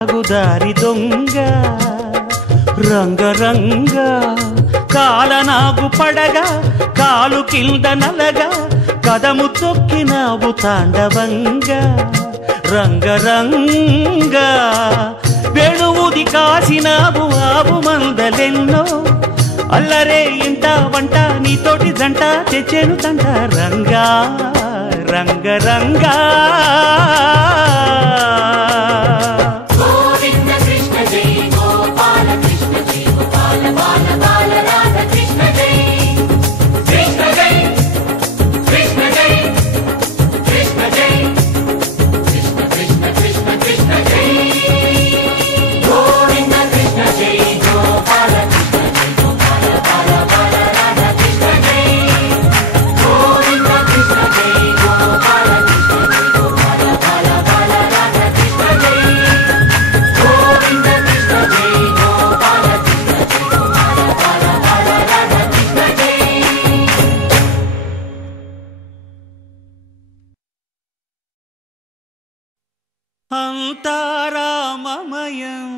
గుదారి దొంగ రంగరంగ కాలనాగు పడగా కాలు కింద నలగా కదము తొక్కినావు తాండవంగా రంగరంగ వేణువుది కాసినావు ఆవు మందలెన్నో అల్లరే ఇంట వంట నీతోటి జంట తెచ్చేను తంట రంగా రంగరంగా అంతారామమయం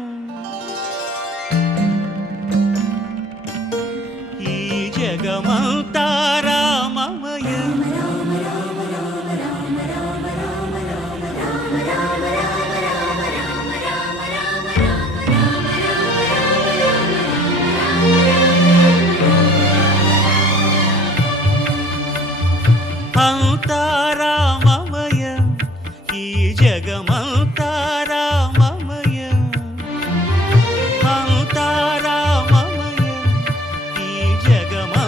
ఈ జగమంతారామమయం అంతారామమయం ఈ జగమంతారామమయం అంతారామమయం ఈ జగమంతారామమయం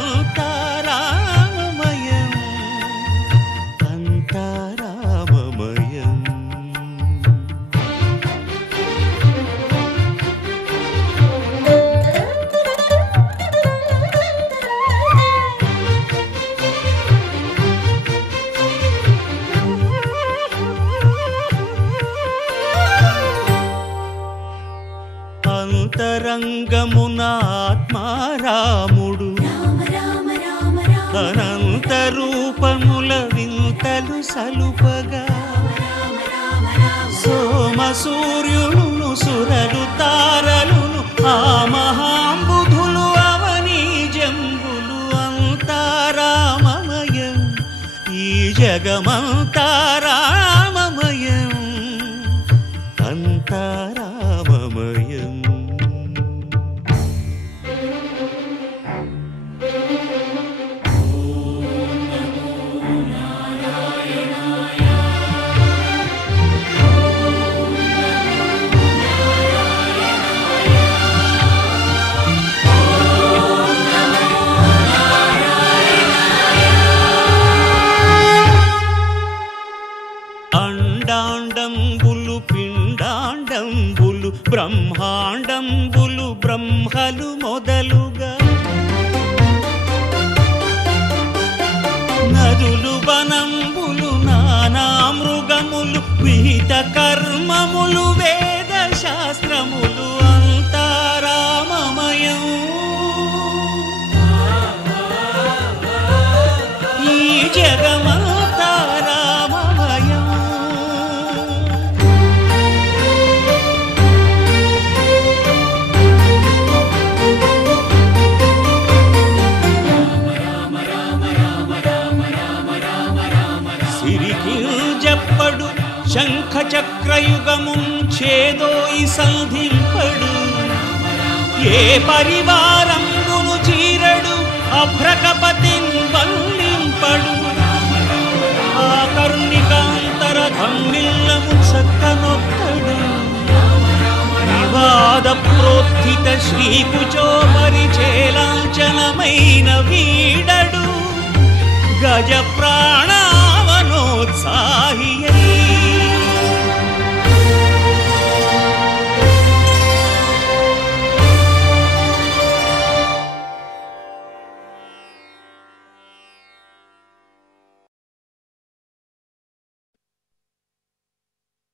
అంతారామమయం అంతరంగమున ఆత్మారాముడు అనంత రూపముల వింతలు సలుపగా సోమ సూర్యులను సురలు తారలును ఆ మహాంబుధులు అవనీ జంబులు అంతారామమయం ఈ జగమంతారామమయం అంతారామమయం అండాండంబులు పిండాండంబులు బ్రహ్మాండంబులు బ్రహ్మలు మొదలుగా నదులు వనంబులు నానా మృగములు విహిత కర్మములు వేద శాస్త్రములు అంతారామమయం ఈ జగమంతారామమయం సిరికింజప్పడు శంఖ చక్రయుగముం చేదోయి సంధింపడు ఏ పరివారంబును చీరడు అభ్రకపతిన్ వల్లింపడు ఆ కర్ణికాంతర ధమ్మిల్లము చక్కనొక్కడు వివాద ప్రోత్థిత శ్రీకుచో పరిచేలాంఛనమైన వీడడు గజ ప్రాణావనోత్సాహియై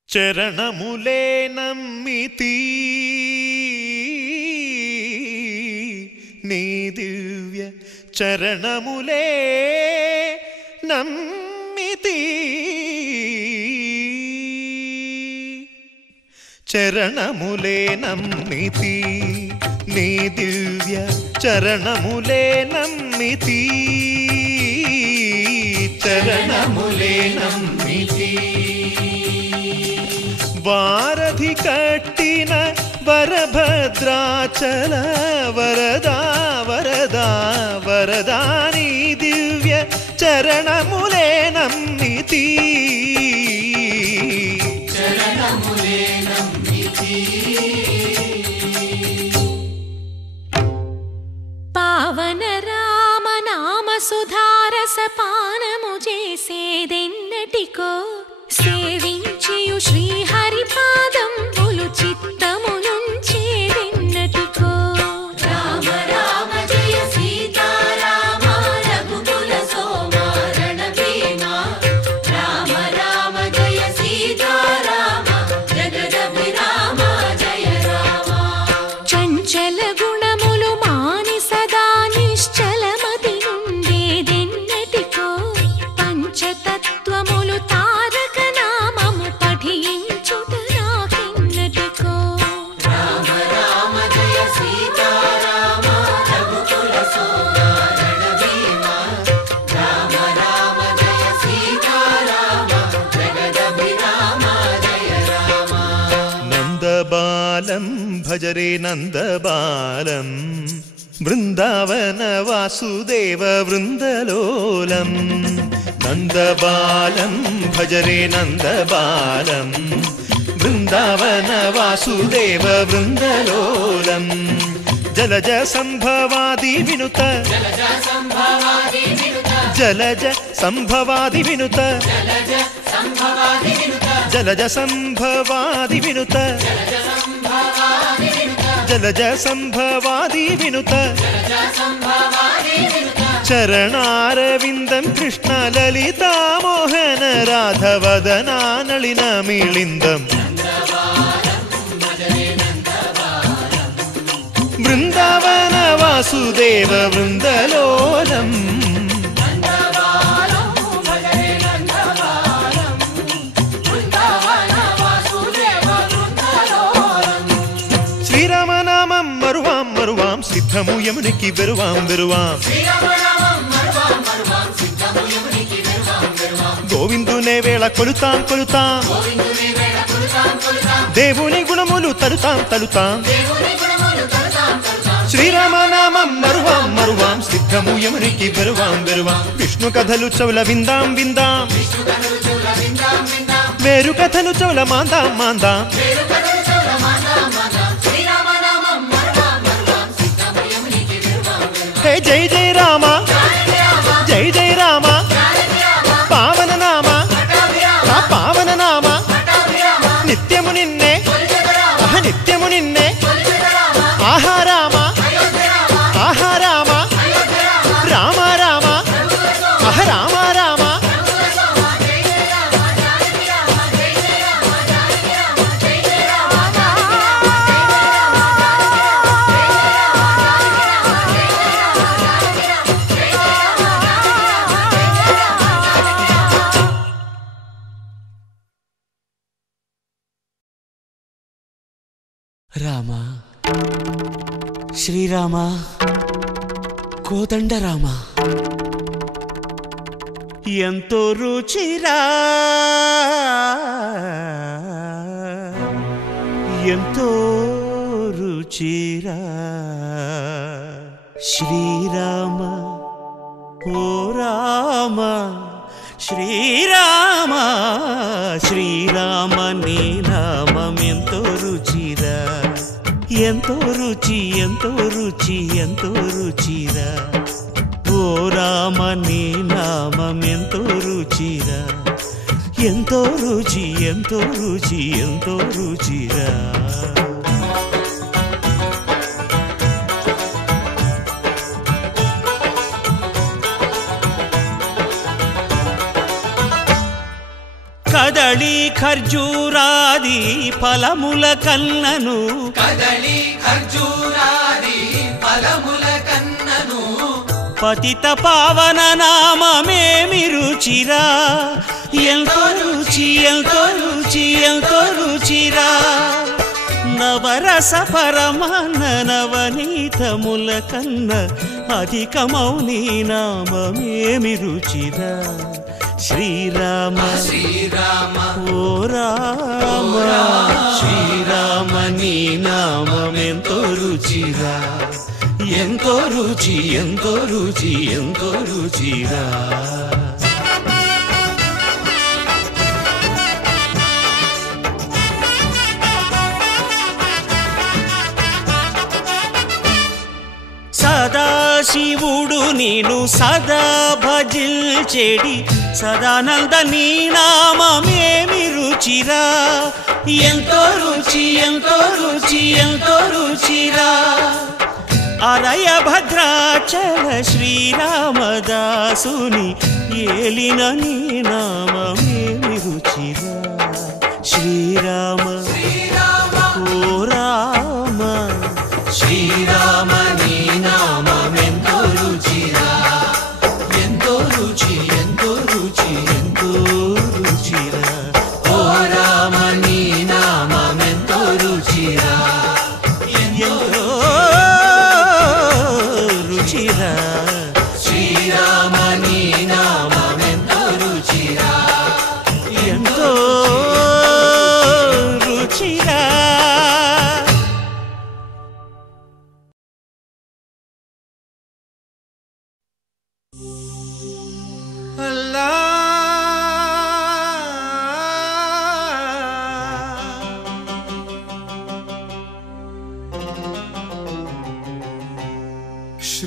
చరణములే నమ్మితి నీ దివ్య చరణములే నమ్మితి చరణములే నమ్మితి నీ దివ్య చరణములే నమ్మితి చరణములే నమ్మితి వారధి కట్టిన వరభద్రాచల వరదా వరదా వరదా నీ దివ్య చరణములే నమ్మితి చరణములే నమ్మితి పావన రామ నామ సుధారస పానము చేసేదెన్నటికో సేవించియు శ్రీహరి పాదంబులు చిత్తమునుంచేదెన్నటికో రామ రామ జయ సీతారామ రఘుకుల సోమ రణభీమ రామ రామ జయ సీతారామ జగదభిరామ జయ రామ చంచల గుణములు మాని సదా నిశ్చలమతి నుండేదెన్నటికో పంచతత్వములు తారక నామము పఠించుట నాకెన్నటికో రామ రామ జయ సీతారామ రఘుకుల సోమ రణభీమ రామ రామ జయ సీతారామ జగదభిరామ జయ రామ నందబాలం భజరే నందబాలం బృందావన వాసుదేవ వృందలోలం నందబాలం భజరే నందబాలం బృందావన వాసుదేవ వృందలోలం జలజ సంభవాది వినుత జలజ సంభవాది వినుత జలజ సంభవాది వినుత జలజ సంభవాది వినుత జలజ సంభవాది వినుత జలజ సంభవాది వినుత జలజ సంభవాది వినుత జలజ సంభవాది వినుత చరణారవిందం కృష్ణ లలితా మోహన రాధవదనా నళిన మిళిందం బృందావన వాసుదేవ వృందలోలం శ్రీరామనామం మరువాం మరువాం సిద్ధము యమునికి వెరువాం వెరువాం గోవిందునే వేళ కొలుతాం కొలుతాం దేవుని గుణములు తలుతాం తలుతాం శ్రీరామనామం మరువాం మరువాం సిద్ధము యమునికి వెరువాం వెరువాం విష్ణు కథలు చౌల విందాం విందాం వేరు కథలు చౌల మాందాం మాందాం హే జై జై రామ జై జై రామ పావన నామ పావన నామ నిత్యము నిన్నే నిత్యము నిన్నే ఆహారామ ఆహారామ రామ రామ రామ రామ రామ శ్రీరామ కోదండ రామ ఎంతో రుచిరా ఎంతో రుచిరా శ్రీరామ ఓ రామ శ్రీరామ శ్రీరామ నీ నామం ఎంతో రుచిరా ఎంతో రుచి ఎంతో రుచి ఎంతో రుచిరా ఓ రామ నీ నామం ఎంతో రుచిరా ఎంతో రుచి ఎంతో రుచి ఎంతో రుచిరా కదళి ఖర్జూరాది ఫలముల కన్నను కదళి ఖర్జూరాది ఫలముల కన్నను పతిత పావన నామమేమి రుచిరా ఎంతో రుచి ఎంతో రుచి ఎంతో రుచిరా నవరస పరమాన్న నవనీతముల కన్న అధికమౌ నీ నామమేమి రుచిరా శ్రీరామ శ్రీరామ ఓ రామ శ్రీరామ నీ నామమెంతో రుచిరా ఎంతో రుచి ఎంతో రుచి ఎంతో రుచిరా సదాశివుడు నేను సదా భజిల్చెడి సదానంద నీ నామమేమి రుచిరా ఎంతో రుచి ఎంతో రుచి ఎంతో రుచిరా అరయ భద్రాచల శ్రీరామదాసుని ఏలిన నీ నామమేమి రుచిరా శ్రీరామ ఓ రామ శ్రీరామ నీ నామమెంతో రుచిరా ఎంతో రుచి ఎంతో రుచి ఎంతో రుచిరా ఓ రామ నీ నామమెంతో రుచిరా ఎంతో రుచిరా శ్రీరామ నీ నామమెంతో రుచిరా ఎంతో రుచిరా అల్లా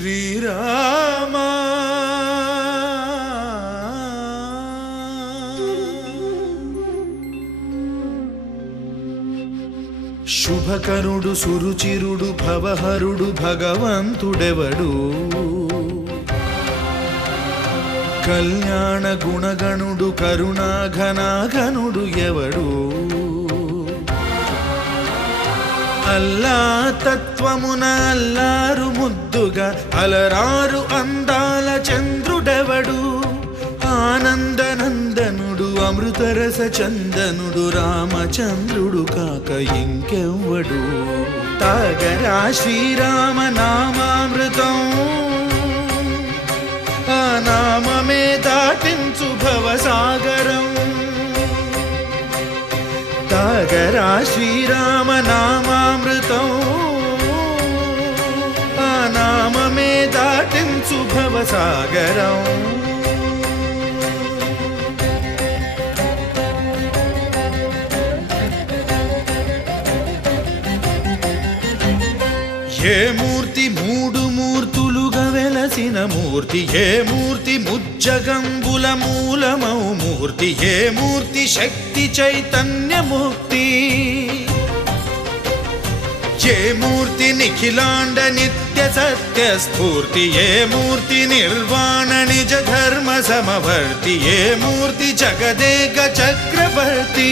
శ్రీరామ శుభకరుడు సురుచిరుడు భవహరుడు భగవంతుడెవడు కళ్యాణ గుణగణుడు కరుణాఘనాఘనుడు ఎవడు అల్లా తత్వమున అల్లారు ముద్దుగా అలరారు అందాల చంద్రుడెవడు ఆనందనందనుడు అమృతరస చందనుడు రామచంద్రుడు కాక ఇంకెవ్వడు తాగరా శ్రీరామ నామామృతం ఆ నామమే దాటించు భవసాగరం తాగరా శ్రీరామ నామామృతం ఆ నామమే దాటించు భవసాగరం ఏ మూర్తి మూడు మూర్తులుగా వెలసిన మూర్తి ఏ మూర్తి ముజ్జగంబుల మూలమౌ మూర్తి ఏ మూర్తి శక్తి చైతన్య ముక్తి ఏ మూర్తి నిఖిలాండ నిత్య సత్య స్ఫూర్తి ఏ మూర్తి నిర్వాణ నిజ ధర్మ సమవర్తి ఏ మూర్తి జగదేక చక్రవర్తి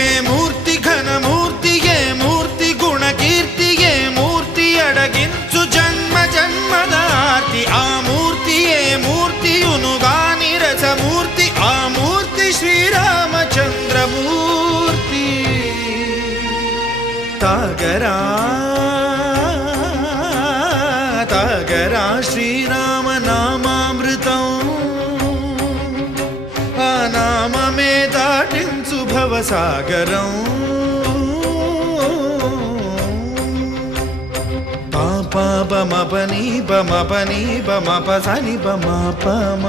ఏ మూర్తి ఘనమూర్తి ఏ మూర్తి గుణకీర్తి ఏ మూర్తి అడగించు జన్మ జన్మదార్తి ఆ మూర్తి ఏ మూర్తి ఉనుగాని రసమూర్తి ఆ మూర్తి శ్రీరామచంద్రమూర్తి తాగరా తాగరా శ్రీరామ నామామృతం ఆ నామమే దాటించు భవసాగరం పాపమపని బమపని బమపసని బమపమ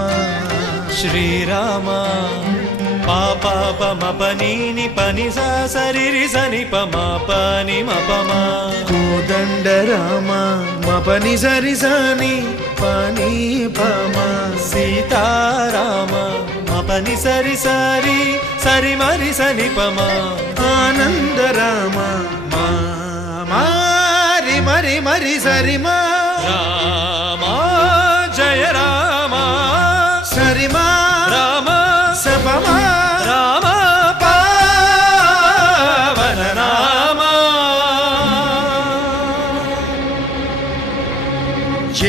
శ్రీరామ పాపమపని పని సరి సని పని మపమ కోదండ రామ మపని సరి సని పని పమ సీతారామ మపని సరి సరి సరి మరి సని పమ ఆనంద రామ మారి మరి మరి సరి మా రామ జయ రామ సరిమా రామ సపమా రామ పావన రామ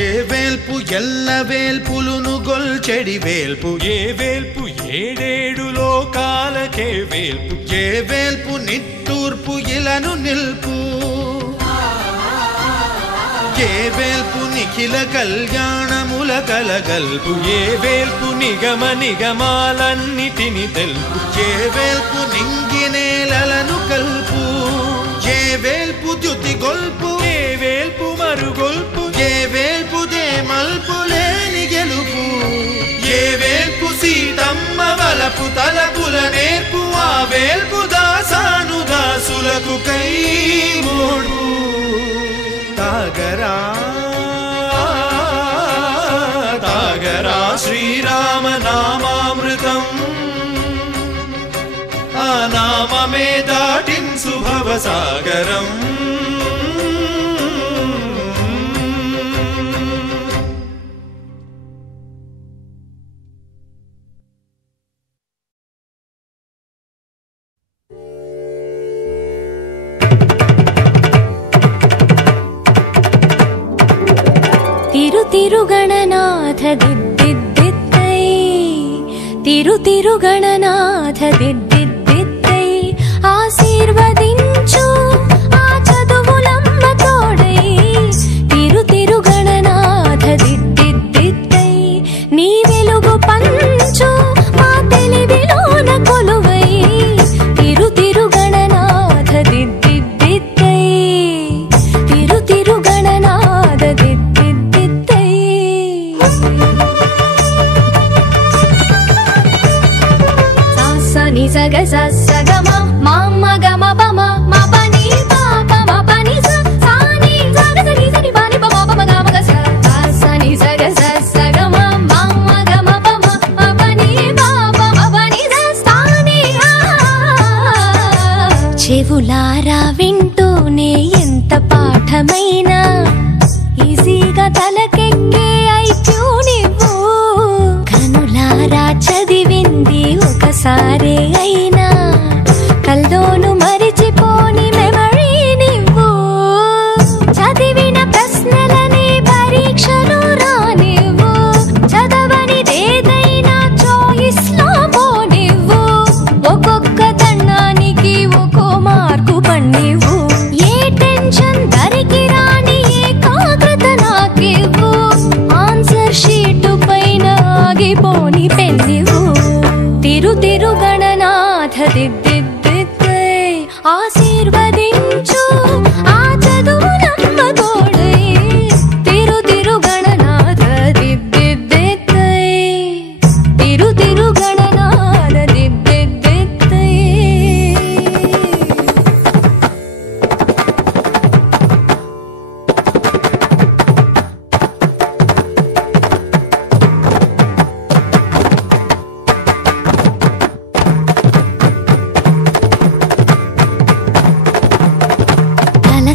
ఏ వేల్పు ఎల్ల వేల్పులును గొల్చెడి వేల్పు ఏ వేల్పు ఏడేడు లోకాలకే వేల్పు ఏ వేల్పు నిట్టు తూర్పు ఇలను నిల్పు ఏ వేల్పు నిఖిల కళ్యాణముల కలగల్పు ఏ వేల్పు నిగమ నిగమాలన్నిటిని తెలుపు ఏ వేల్పు నింగి నేలలను కల్పు ఏ వేల్పు ద్యుతి గొల్పు ఏ వేల్పు మరుగొల్పు ఏ వేల్పు దే మల్పు లేని గెలుపు ఏ వేల్పు సీతమ్మ వలపు తలపుల నేర్పు ఆ వేల్పు దాసాను దాసులకు కై మోడు తాగరా తాగరా శ్రీరామ నామామృతం ఆ నామమే దాటింసు భవసాగరం తిరుగణనాథ దిద్దిద్దిత్తై తిరుగణనాథ దిద్దిద్దిత్తై ఆశీర్వదించు ఆ చదువులమ్మ తోడై తిరుగణనాథ దిద్దిద్దిత్తై నీ వెలుగు పంచు మా తెలివిలోన కొలువై తిరుగణనాథ దిద్దిద్దిత్తై తిరుగణనాథ సగ సగమ మామ గమ పమ మ పని పాప మ పని సాని సగ సని సని పని పమ పమ గమ గ సని సగ సగమ మామ గమ పమ మ పని పాప మ పని సాని చెవులారా వింటూనే ఎంత పాఠమైనా ఈజీగా తలకెక్కే ఐక్యూ నువ్వు కనులారా చదివింది ఒకసారే అయినా కల్లోను మరిచిపోని మెమరీ నువ్వు చదివిన ప్రశ్నలని పరీక్షలు రానివ్వు చదవనిదేదైనా చాయిస్ లో పోనివ్వు ఒక్కొక్క దండానికి ఒక్కో మార్కు పండివ్వు ఏ టెన్షన్ దరికి రాని ఏకాగ్రత నాకివ్వు ఆన్సర్ షీటు పైన ఆగిపోని పెన్నివ్వు తిరుగణనాథ దిద్దిద్దిత్తై ఆశీర్వదించు ఆ చదువులమ్మ తోడై తిరుగణనాథ దిద్దిద్దిత్తై తిరుగణనాథ దిద్దిద్దిత్తై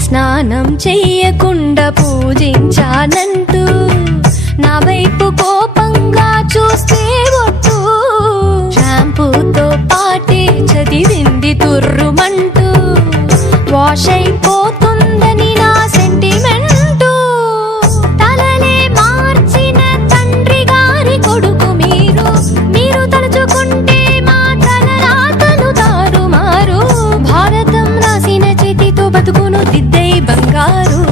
స్నానం చెయ్యకుండా పూజించానంటూ నా వైపు కోపంగా చూస్తే ఒట్టు షాంపూతో పాటే చదివింది తుర్రుమంటూ వాష్ అయిపోతుందని నా సెంటిమెంటు తలలే మార్చిన తండ్రి గారి కొడుకు మీరు తలుచుకుంటే మా తలరాతలు తారుమారు భారతం రాసిన చేతితో బతుకును దిద్దై బంగారు